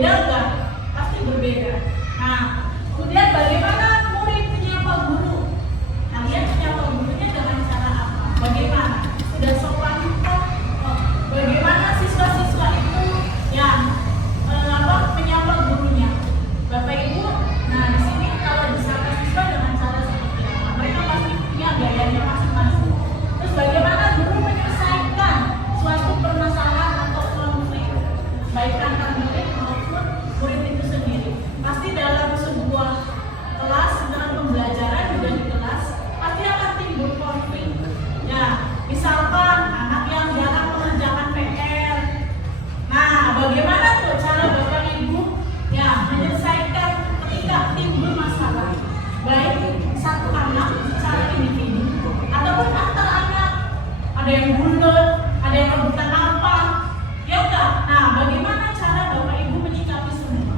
Beda enggak? Pasti berbeda. Nah, kemudian bagaimana murid menyapa guru? Kalian menyapa gurunya dengan cara apa? Bagaimana? Sudah sopan kah? Bagaimana siswa-siswa itu yang menyapa gurunya? Bapak Ibu, nah di sini kalau disapa siswa dengan cara seperti apa? Mereka pasti punya gayanya masing-masing. Terus bagaimana guru menyelesaikan suatu permasalahan atau konflik, baik antar murid maupun murid itu sendiri? Pasti dalam sebuah kelas, dalam pembelajaran juga di kelas, pasti akan timbul konflik. Ya, misalkan anak yang jarang mengerjakan PR. Nah, bagaimana tuh cara Bapak Ibu ya menyelesaikan ketika timbul masalah, baik satu anak secara individu ataupun antar anak? Ada yang bulat, ada yang rebutan apa, ya enggak? Nah, bagaimana cara Bapak Ibu menyikapi semua?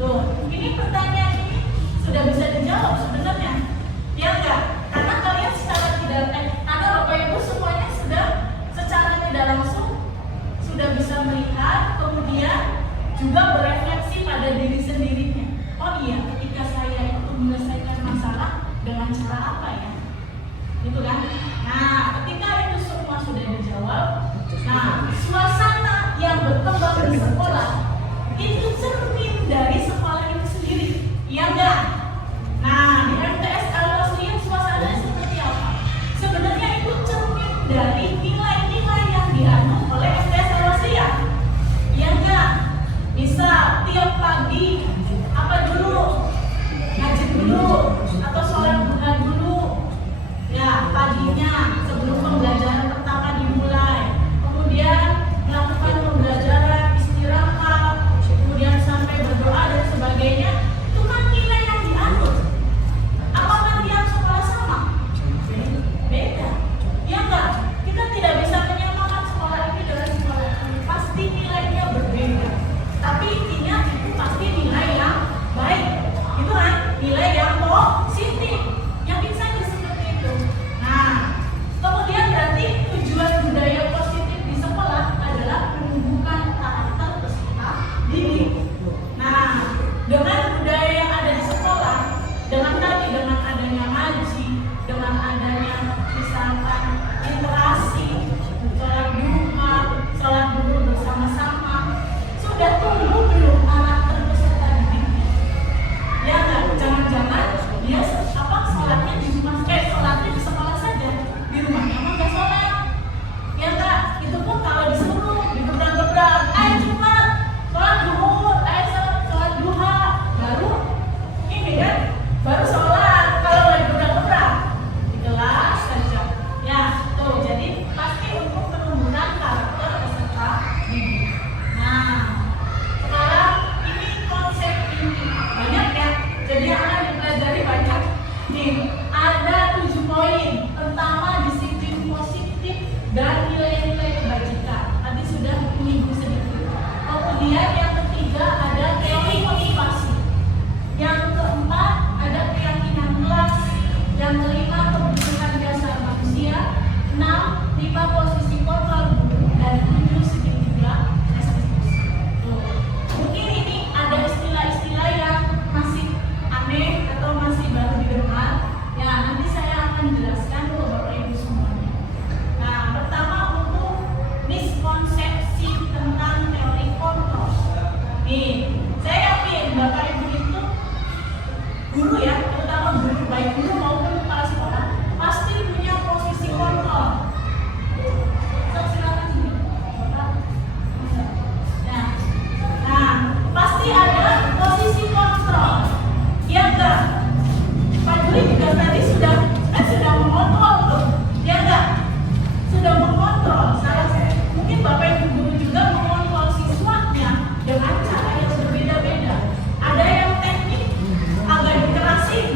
Tuh, ini pertanyaan ini sudah bisa dijawab sebenarnya, ya enggak? Karena kalian karena Bapak Ibu semuanya sudah secara tidak langsung sudah bisa melihat, kemudian juga berefleksi pada diri sendirinya. Oh iya, ketika saya itu menyelesaikan masalah dengan cara apa ya? Gitu kan? Nah, ketika itu semua sudah dijawab, nah, suasana yang berkembang di sekolah itu cermin dari sekolah itu sendiri, iya enggak? Nah, di MTS Al-Wasliyah suasananya seperti apa? Sebenarnya itu cermin dari nilai-nilai yang dianut oleh MTS Al-Wasliyah, iya enggak? Bisa tiap pagi apa dulu? Ngaji dulu atau sholat duha dulu. Ya, paginya sebelum pembelajaran pertama dimulai. Kemudian melakukan pembelajaran, istirahat, kemudian sampai berdoa dan sebagainya. Itu kan nilai yang dianut. Apakah tiap sekolah sama? Beda. Ya enggak? Kita tidak bisa menyamakan sekolah ini dengan sekolah ini. Pasti nilainya berbeda. Tapi intinya itu pasti nilai yang baik. Itu kan nilai yang positif. Yakin saja seperti itu. Nah, kemudian berarti tujuan budaya positif di sekolah adalah menumbuhkan karakter peserta didik. Nah, dengan budaya yang ada di sekolah, dengan adanya ngaji, dengan adanya misalkan interaksi, sholat duha, sholat duhur bersama-sama, sudah tumbuh belum karakter peserta didiknya? Ya nggak? Jangan-jangan dia sholatnya di rumah, sholatnya di sekolah saja, di rumahnya mah nggak sholat. Ya nggak? Itu pun kalau disuruh digebrak-gebrak, ayo cepat sholat duhur, ayo sholat duha, baru ini kan, baru sholat. Kalau nggak digebrak-gebrak di kelas saja. Ya tuh, jadi pasti untuk penumbuhan karakter peserta didik. Nah, sekarang ini konsep ini banyak ya, jadi akan dipelajari banyak. Nih, ada 7 poin. Pertama, disiplin positif dan nilai-nilai kebajikan. Tadi sudah menyinggung sedikit. Kemudian yang ketiga ada teori motivasi. Yang keempat ada keyakinan kelas. Yang kelima kebutuhan dasar manusia. 6 5 posisi kontrol guru, dan 7 segitiga restitusi. Mungkin ini ada istilah-istilah yang masih aneh atau masih baru didengar. Ya, nanti saya akan jelaskan ke Bapak Ibu semuanya. Nah, pertama untuk miskonsepsi tentang teori kontrol. Nih, saya yakin Bapak Ibu itu guru ya, terutama guru, baik guru maupun kepala sekolah, pasti punya posisi kontrol. Silakan sini, Bapak. Nah, pasti ada posisi kontrol. Ya enggak? Pak Juri juga tadi sudah mengontrol tuh. Ya enggak? Sudah mengontrol. Mungkin Bapak Ibu guru juga mengontrol siswanya dengan cara yang berbeda-beda. Ada yang teknik, agak literasi,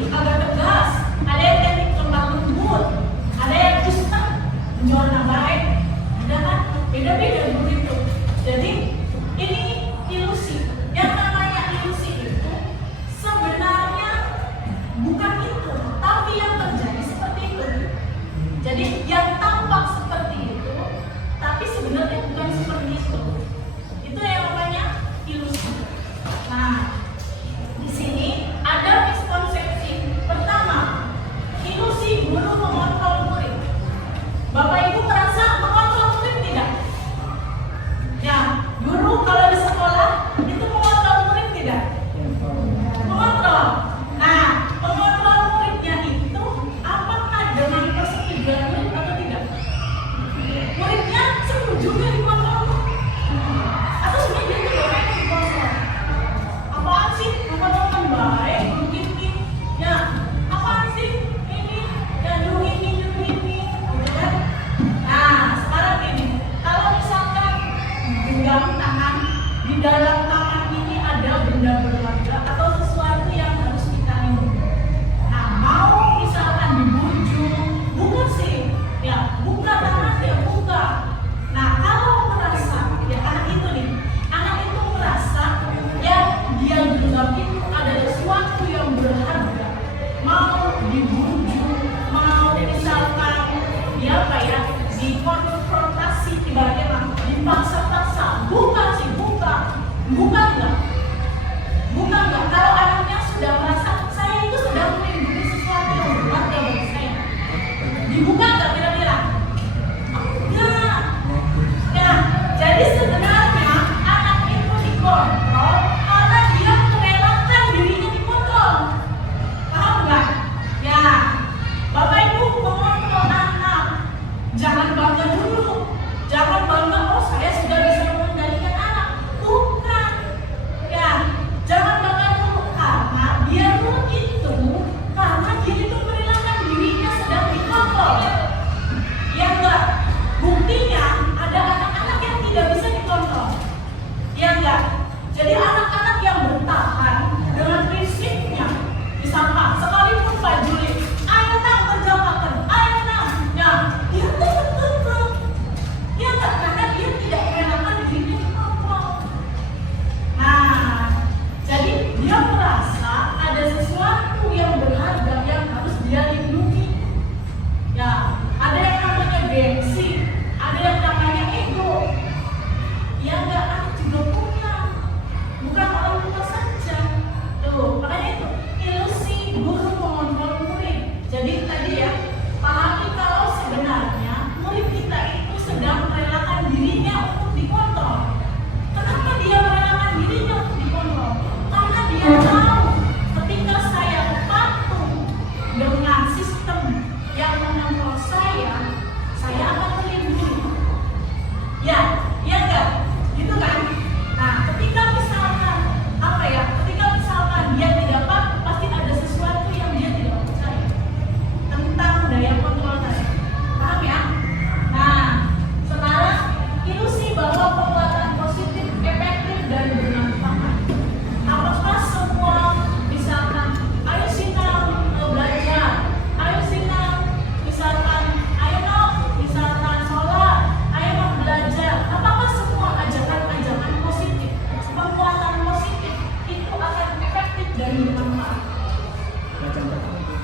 bermanfaat.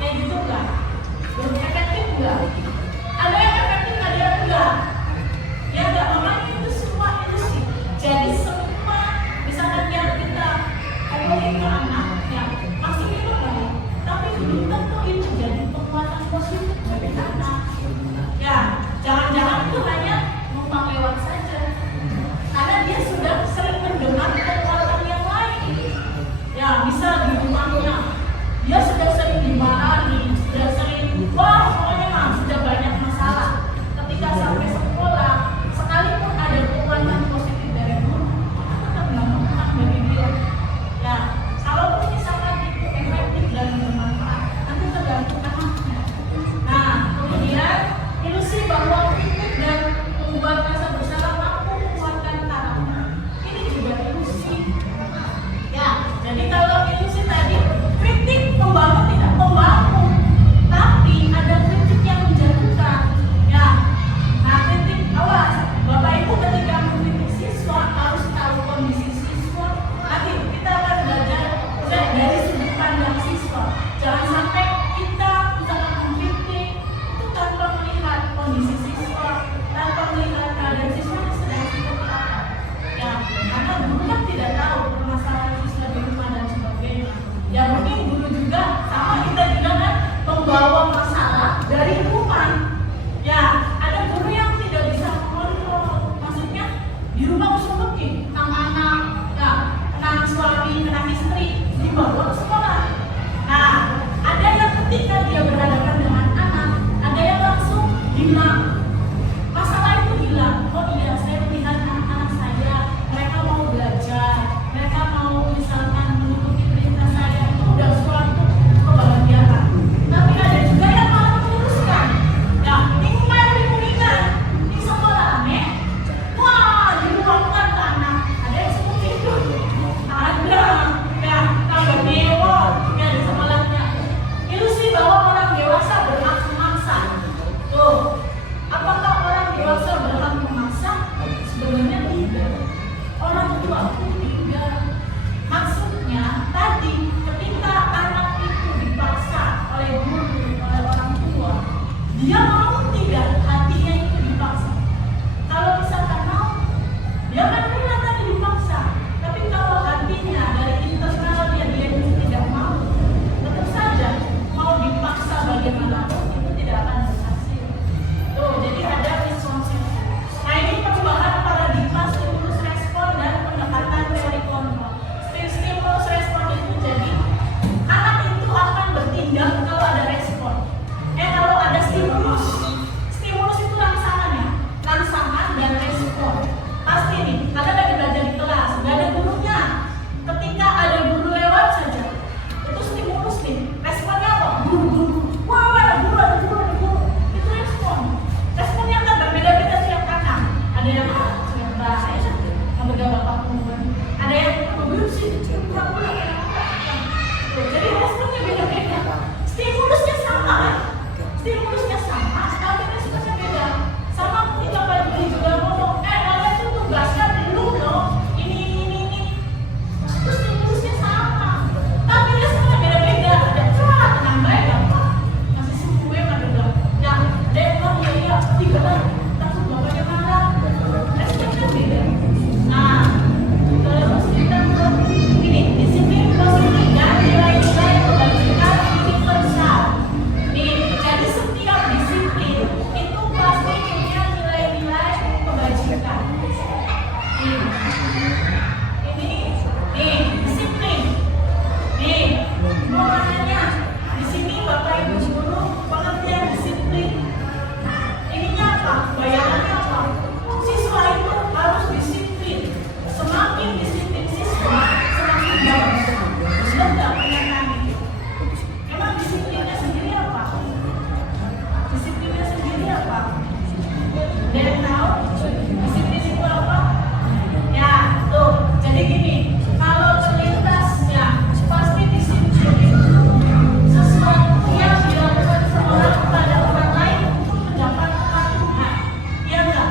Kayak gitu enggak? Efektif enggak? Ada yang efektif, ada yang enggak. Ya enggak, makanya itu semua ilusi. Jadi semua misalkan yang kita omongin ke anak ya masih itu kan, tapi belum tentu itu jadi penguatan positif bagi anak. Ya, jangan-jangan itu hanya numpang lewat saja. Karena dia sudah sering mendengar penguatan yang lain. Ya, misal di rumahnya dia sudah sering dimarahi, sudah sering, wah pokoknya mah sudah banyak masalah. Ketika sampai sekolah, sekalipun ada penguatan positif dari guru, tetap nggak mempan bagi dia. Ya, kalau misalkan itu efektif dan bermanfaat, nanti tergantung anaknya. Nah, kemudian ilusi bahwa kritik dan membuat rasa bersalah mampu menguatkan karakter. Ini juga ilusi. Ya, jadi kalau ilusi tadi kritik membangun tidak membangun, tapi ada kritik yang menjatuhkan. Ya, nah kritik awas, Bapak Ibu ketika mengkritik siswa harus tahu kondisi siswa. Nanti kita akan belajar dari sudut pandang siswa. Jangan sampai kita misalkan mengkritik itu tanpa melihat kondisi siswa, tanpa melihat keadaan siswa yang sedang seperti apa. Ya, karena guru kan tidak tahu permasalahan siswa di rumah dan sebagainya. Ya mungkin guru juga sama kita juga kan membawa masalah dari rumah. Ya, ada guru yang tidak bisa mengontrol. Maksudnya di rumah usul lebih tentang anak, ya, tentang suami, tentang istri dibawa ke sekolah. Nah, ada yang ketika dia berhadapan dengan anak, ada yang langsung hilang. Masalah itu hilang. Oh iya, saya melihat anak-anak saya, mereka mau belajar, mereka mau misalkan mengikuti perintah saya, itu udah suatu kebahagiaan. Tapi ada juga yang malah meneruskan. Ya, ini kuningan, di sekolah aneh. Wah, diruangkan ke anak. Ada yang seperti itu. Ada. Ya, tambah dewa. Ya, di sekolahnya. Ilusi bahwa orang dewasa berhak memaksa. Tuh, apakah orang dewasa berhak memaksa? Sebenarnya tidak. Orang tua pun tidak. Maksudnya tadi ketika anak itu dipaksa oleh guru, oleh orang tua, dia mau tidak hatinya itu dipaksa. Kalau misalkan mau, dia kan rela tadi dipaksa. Tapi kalau hatinya dari internal dia itu tidak mau, tetap saja mau dipaksa bagaimanapun itu tidak akan berhasil. Tuh, jadi ada responsif. Nah ini perubahan paradigma stimulus respon dan pendekatan teori kontrol. Stimulus respon itu jadi anak itu akan bertindak kalau ada respon. Kalau ada stimulus. Stimulus itu rangsangan ya, rangsangan dan respon. Pasti nih, kalian lagi belajar di kelas, nggak ada gurunya. Ketika ada guru lewat saja, itu stimulus nih. Responnya apa? Guru. Wah, ada guru, ada guru, ada guru. Itu respon. Responnya kan berbeda-beda tiap anak. Ada yang sebentar, yang bergabung bapak ada yang guru sih, pura-pura. Jadi responnya beda-beda. Stimulusnya sama kan? Stimulusnya sama, tapi responnya beda. Sama ketika Pak Juli juga ngomong, kalian tuh tugasnya dulu dong. Ini. Itu stimulusnya sama, tapi responnya beda-beda. Ada tenang baik bapak, masih sembuh ya kan? Ya, ada yang bilang iya, tiga lah, takut bapaknya marah. Responnya beda. Nah, terus kita ini disiplin positif dan nilai-nilai kebajikan universal. Nih, jadi setiap disiplin itu pasti punya nilai-nilai kebajikan. Nih, disiplin. Nih, makanya di sini Bapak Ibu guru pengertian disiplin. Ininya apa? Bayangannya apa? Siswa itu harus disiplin. Semakin disiplin siswa, semakin bagus. Belum nggak pernyataan itu. Emang disiplinnya sendiri apa? Disiplinnya sendiri apa? Ada yang tahu? Disiplin itu apa? Ya, tuh. Jadi gini, kalau terlintasnya pasti disiplin itu sesuatu yang dilakukan seorang kepada orang lain untuk mendapat kepatuhan. Ya enggak?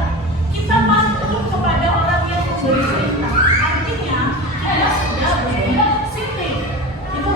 Kita patuh kepada orang yang memberi perintah. Artinya, dia sudah berdisiplin. Itu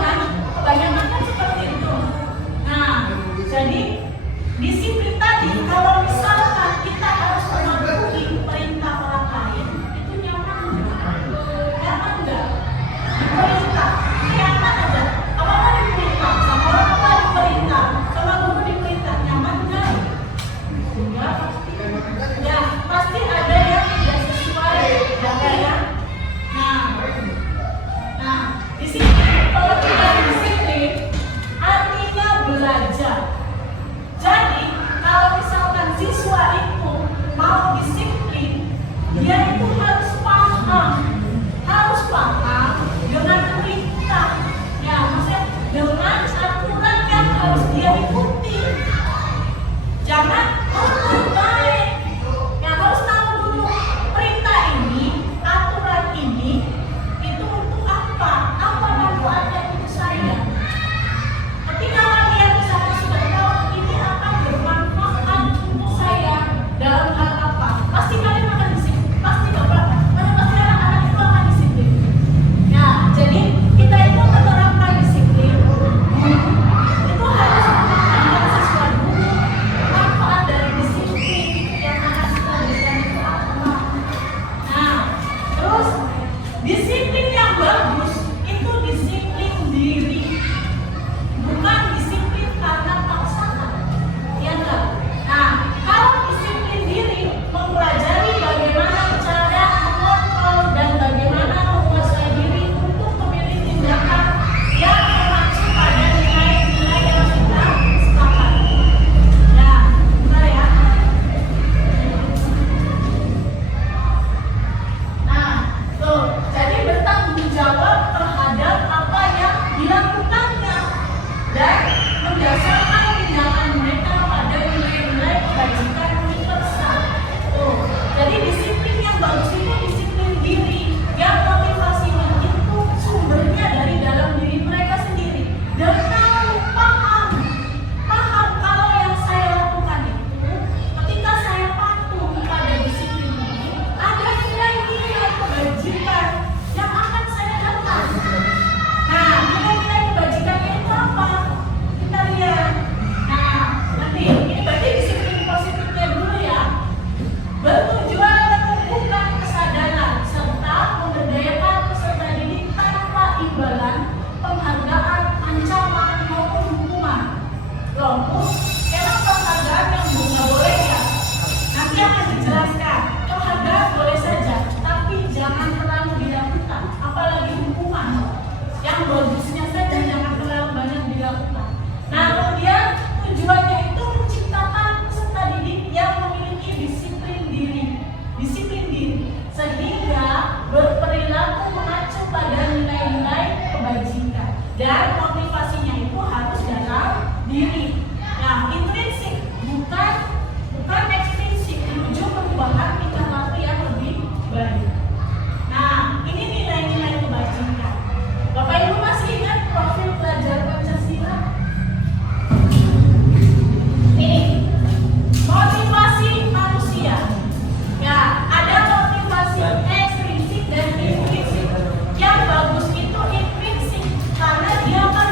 Dan motivasinya itu harus dalam diri. Nah, intrinsik bukan ekstrinsik menuju perubahan tingkah laku yang lebih baik. Nah, ini nilai-nilai kebajikan. Bapak Ibu masih ingat profil pelajar Pancasila? Nih, motivasi manusia. Ya, ada motivasi ekstrinsik dan intrinsik. Yang bagus itu intrinsik karena dia akan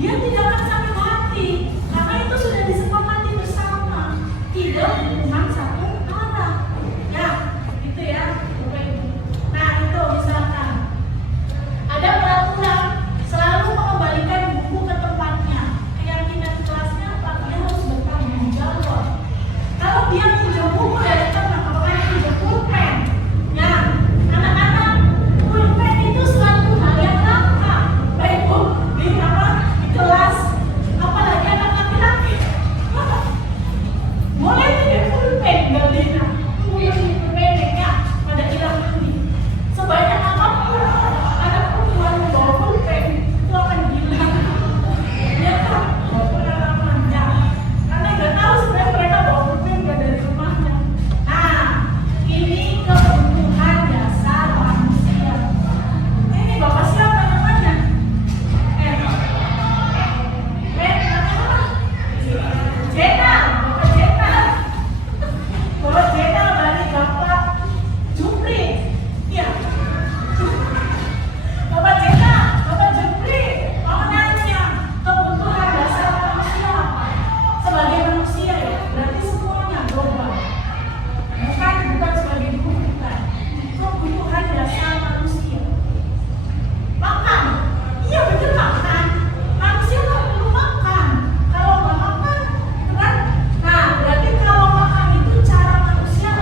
dia tidak akan sakit hati karena itu sudah disepakati bersama, tidak cuma satu arah. Ya, gitu ya, Bapak Ibu. Nah, itu misalkan ada peraturan selalu mengembalikan buku ke tempatnya. Keyakinan kelasnya apa? Dia harus bertanggung jawab. Kalau dia pinjam buku dari teman, apakah dia pinjam pulpen? Ya, anak-anak, pulpen itu suatu hal yang langka. Baik Bu, di apa? Di kelas, apalagi anak laki-laki. Boleh tidak pulpen Galina? Pulpen pendek ya, pada hilang ini. Sebanyak apapun anak perempuan membawa pulpen itu akan hilang. Ya kan? Pengalamannya. Karena nggak tahu sebenarnya mereka bawa pulpen nggak dari rumahnya. Nah, ini kebutuhan dasar manusia. Ini Bapak siapa namanya? Namanya apa? Jenal, Bapak Jenal. Bapak Jenal dari Bapak Jupri. Iya. Bapak Jenal, Bapak Jupri mau nanya kebutuhan dasar manusia sebagai manusia ya, berarti semuanya global. Bukan sebagai guru, bukan. Kebutuhan dasar manusia. Makan, iya betul makan. Manusia nggak perlu makan. Kalau nggak makan, gitu kan? Nah, berarti kalau makan itu cara manusia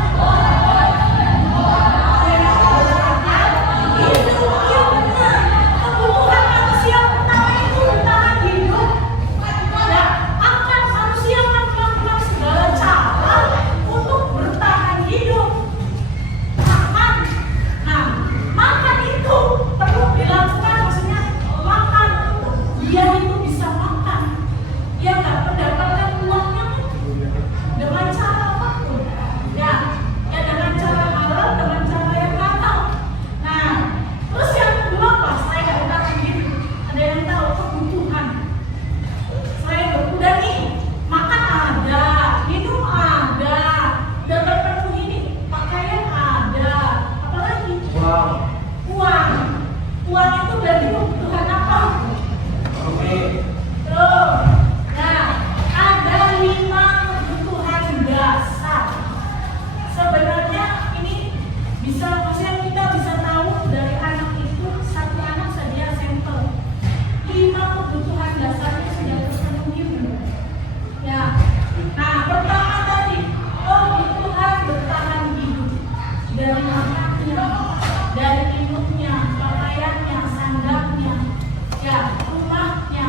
hidup, iya benar. Kebutuhan manusia pertama itu bertahan hidup. Ya, akan manusia akan melakukan segala cara untuk bertahan hidup. Makan. Nah, makan itu perlu dilakukan, maksudnya makan untuk dia itu bisa makan. Dia nggak mendapatkan uangnya dengan cara apapun. Ya dengan cara halal, dengan cara yang halal. Nah, terus yang kedua apa? Saya nggak tahu gitu. Ada yang tahu kebutuhan. Saya udah nih, makan ada, minum ada, udah terpenuhi nih, pakaian ada, apalagi? Uang. Uang itu berarti kebutuhan apa? Tuh. Nah, ada 5 kebutuhan dasar. Sebenarnya ini bisa, maksudnya kita bisa tahu dari anak itu, satu anak saja sampel. 5 kebutuhan dasarnya sudah terpenuhi belum? Ya. Nah, pertama tadi kebutuhan bertahan hidup, dari makannya, dari minumnya, pakaiannya, sandalnya, ya, rumahnya,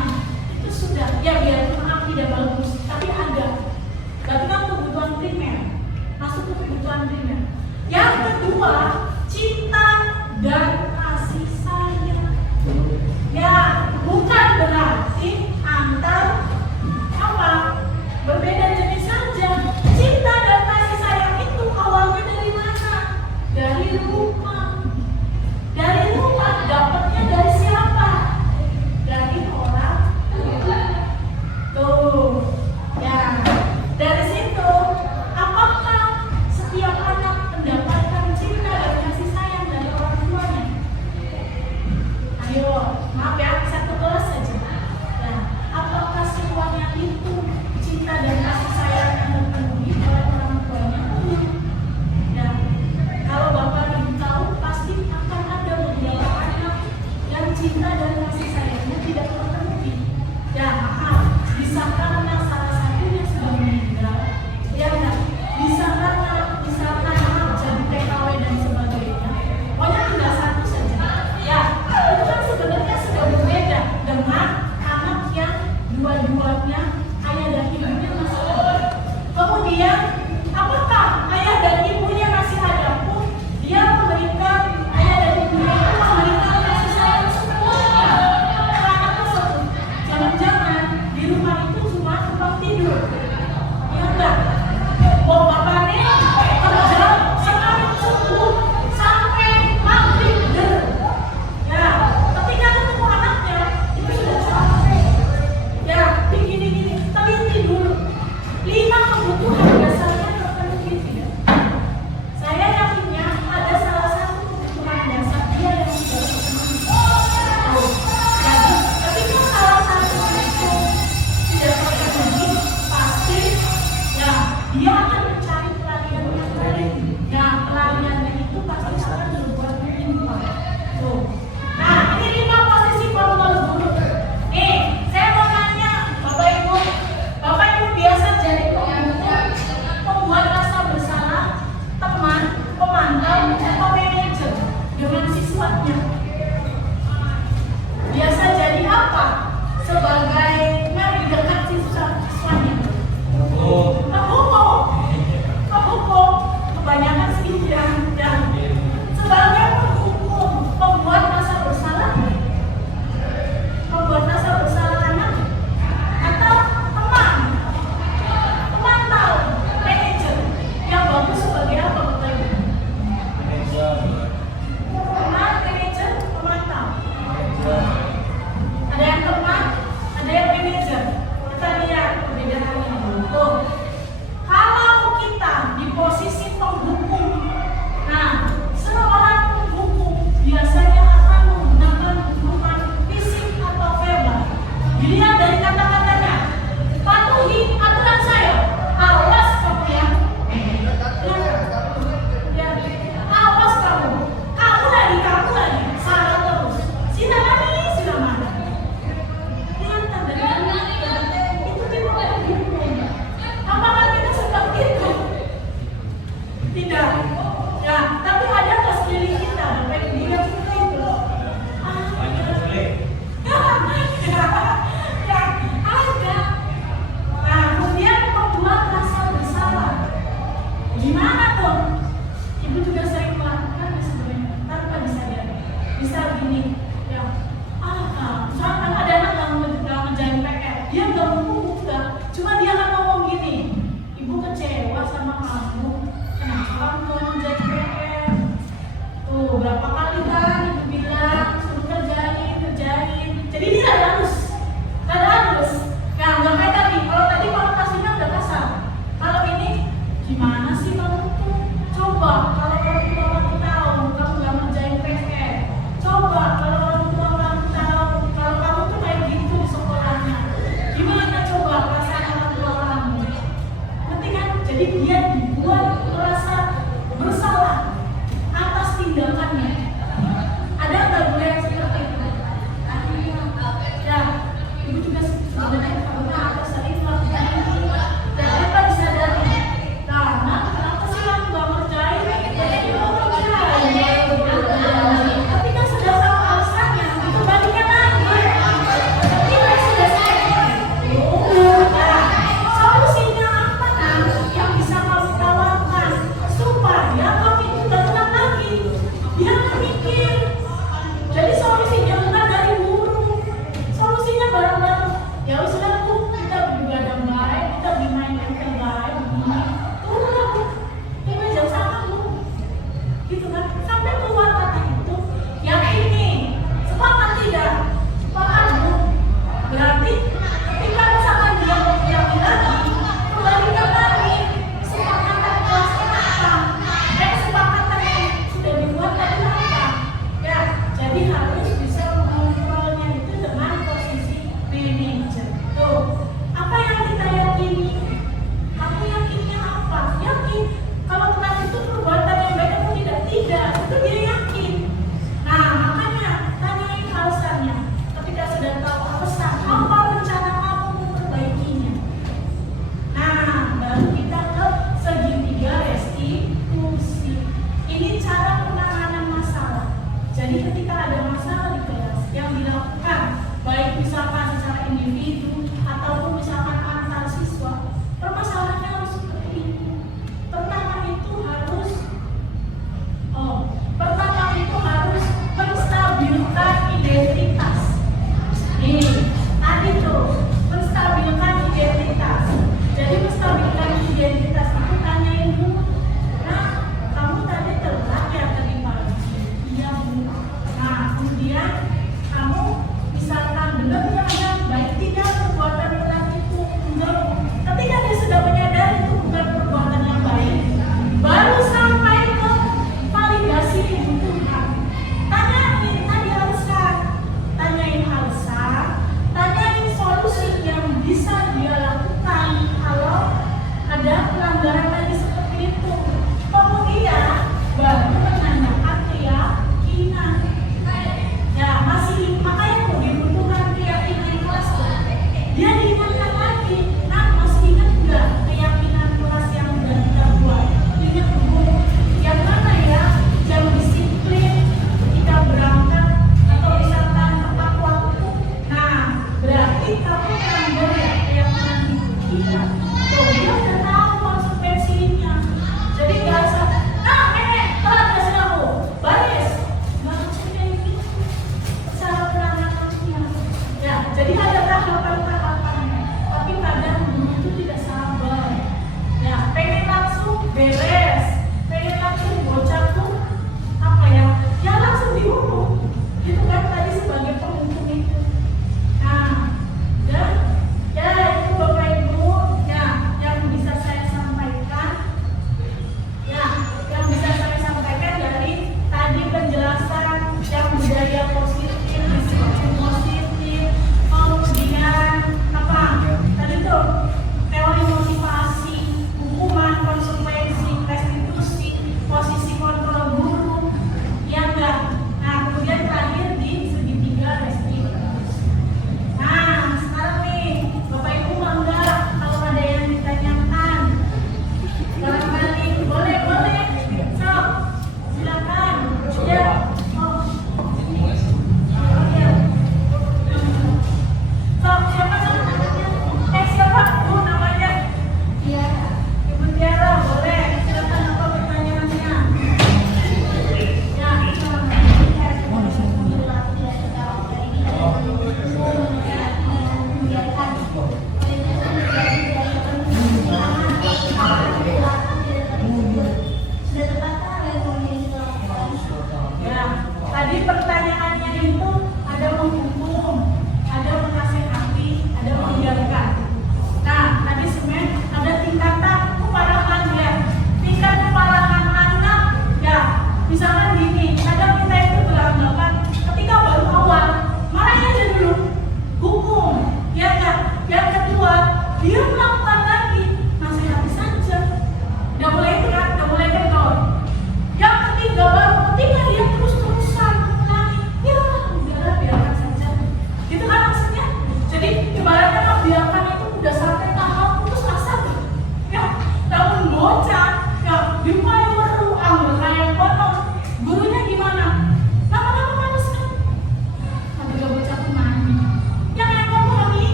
kalau